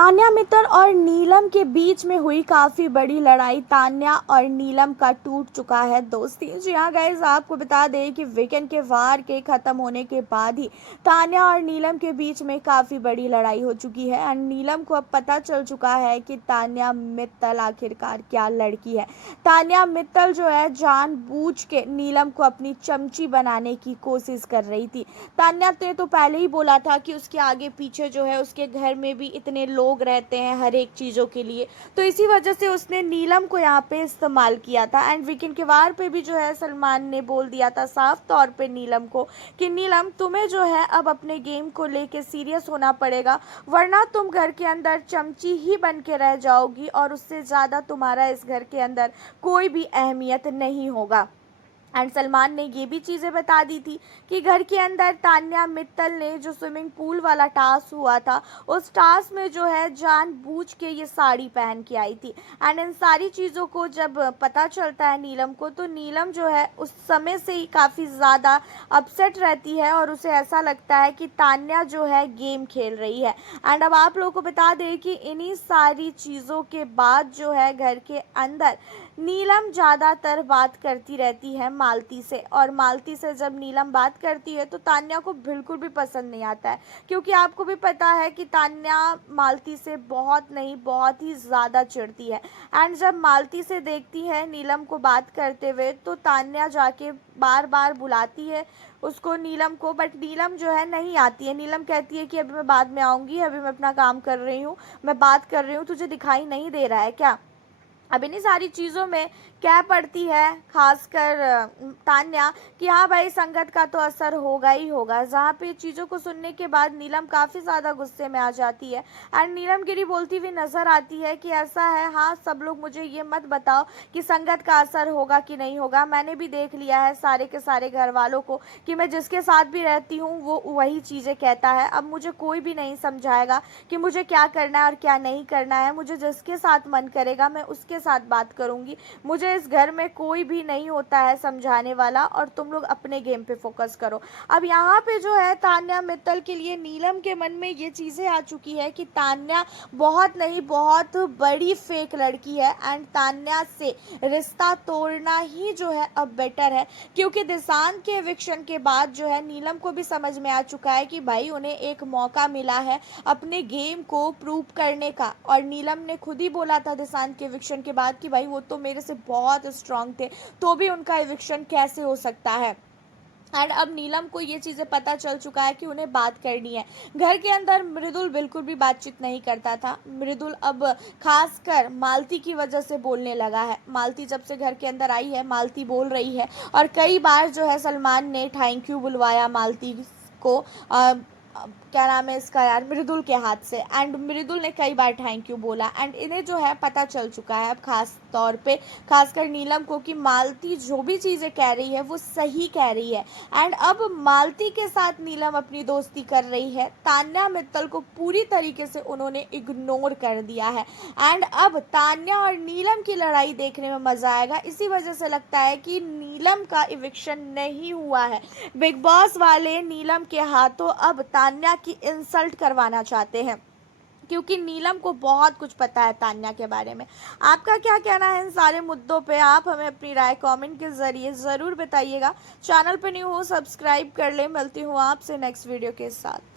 तान्या मित्तल और नीलम के बीच में हुई काफ़ी बड़ी लड़ाई। तान्या और नीलम का टूट चुका है दोस्ती। जी हाँ गाइस, आपको बता दें कि वीकेंड के वार के ख़त्म होने के बाद ही तान्या और नीलम के बीच में काफ़ी बड़ी लड़ाई हो चुकी है। और नीलम को अब पता चल चुका है कि तान्या मित्तल आखिरकार क्या लड़की है। तान्या मित्तल जो है जानबूझ के नीलम को अपनी चमची बनाने की कोशिश कर रही थी। तान्या ने तो पहले ही बोला था कि उसके आगे पीछे जो है उसके घर में भी इतने लोग रहते हैं हर एक चीज़ों के लिए, तो इसी वजह से उसने नीलम को यहाँ पे इस्तेमाल किया था। एंड वीकेंड के वार पे भी जो है सलमान ने बोल दिया था साफ तौर पे नीलम को कि नीलम तुम्हें जो है अब अपने गेम को लेके सीरियस होना पड़ेगा, वरना तुम घर के अंदर चमची ही बन के रह जाओगी और उससे ज़्यादा तुम्हारा इस घर के अंदर कोई भी अहमियत नहीं होगा। एंड सलमान ने ये भी चीज़ें बता दी थी कि घर के अंदर तान्या मित्तल ने जो स्विमिंग पूल वाला टास्क हुआ था उस टास्क में जो है जानबूझ के ये साड़ी पहन के आई थी। एंड इन सारी चीज़ों को जब पता चलता है नीलम को, तो नीलम जो है उस समय से ही काफ़ी ज़्यादा अपसेट रहती है और उसे ऐसा लगता है कि तान्या जो है गेम खेल रही है। एंड अब आप लोगों को बता दें कि इन्हीं सारी चीज़ों के बाद जो है घर के अंदर नीलम ज़्यादातर बात करती रहती है मालती से, और मालती से जब नीलम बात करती है तो तान्या को बिल्कुल भी पसंद नहीं आता है, क्योंकि आपको भी पता है कि तान्या मालती से बहुत नहीं बहुत ही ज़्यादा चिढ़ती है। एंड जब मालती से देखती है नीलम को बात करते हुए तो तान्या जाके बार बार बुलाती है उसको, नीलम को, बट नीलम जो है नहीं आती है। नीलम कहती है कि अभी मैं बाद में आऊँगी, अभी मैं अपना काम कर रही हूँ, मैं बात कर रही हूँ, तुझे दिखाई नहीं दे रहा है क्या। अब इन्हीं सारी चीज़ों में क्या पड़ती है खासकर तान्या कि हाँ भाई संगत का तो असर होगा ही होगा। जहाँ पे चीज़ों को सुनने के बाद नीलम काफ़ी ज़्यादा गुस्से में आ जाती है। एंड नीलम गिरी बोलती हुई नज़र आती है कि ऐसा है, हाँ सब लोग मुझे ये मत बताओ कि संगत का असर होगा कि नहीं होगा। मैंने भी देख लिया है सारे के सारे घर वालों को कि मैं जिसके साथ भी रहती हूँ वो वही चीज़ें कहता है। अब मुझे कोई भी नहीं समझाएगा कि मुझे क्या करना है और क्या नहीं करना है। मुझे जिसके साथ मन करेगा मैं उसके साथ बात करूंगी। मुझे इस घर में कोई भी नहीं होता है समझाने वाला, और तुम लोग अपने गेम पे फोकस करो। अब यहाँ पे जो है तान्या मित्तल के लिए नीलम के मन में ये चीज़ें आ चुकी है कि तान्या बहुत नहीं बहुत बड़ी फेक लड़की है। एंड तान्या से रिश्ता तोड़ना ही जो है अब बेटर है, क्योंकि दिशांत के एविक्शन के बाद जो है नीलम को भी समझ में आ चुका है कि भाई उन्हें एक मौका मिला है अपने गेम को प्रूव करने का। और नीलम ने खुद ही बोला था दिशांत के एविक्शन के बाद कि भाई वो तो मेरे से बहुत स्ट्रांग थे, तो भी उनका एविक्शन कैसे हो सकता है। एंड अब नीलम को ये चीज़ें पता चल चुका है कि उन्हें बात करनी है। घर के अंदर मृदुल बिल्कुल भी बातचीत नहीं करता था। मृदुल अब खासकर मालती की वजह से बोलने लगा है। मालती जब से घर के अंदर आई है मालती बोल रही है, और कई बार जो है सलमान ने थैंक यू बुलवाया मालती को, क्या नाम है इसका यार, मृदुल के हाथ से। एंड मृदुल ने कई बार थैंक यू बोला। एंड इन्हें जो है पता चल चुका है अब खास तौर पे खासकर नीलम को कि मालती जो भी चीज़ें कह रही है वो सही कह रही है। एंड अब मालती के साथ नीलम अपनी दोस्ती कर रही है। तान्या मित्तल को पूरी तरीके से उन्होंने इग्नोर कर दिया है। एंड अब तान्या और नीलम की लड़ाई देखने में मज़ा आएगा। इसी वजह से लगता है कि नीलम का इविक्शन नहीं हुआ है। बिग बॉस वाले नीलम के हाथों अब तान्या की इंसल्ट करवाना चाहते हैं, क्योंकि नीलम को बहुत कुछ पता है तान्या के बारे में। आपका क्या कहना है इन सारे मुद्दों पे? आप हमें अपनी राय कमेंट के ज़रिए ज़रूर बताइएगा। चैनल पे न्यू हो सब्सक्राइब कर ले। मिलती हूँ आपसे नेक्स्ट वीडियो के साथ।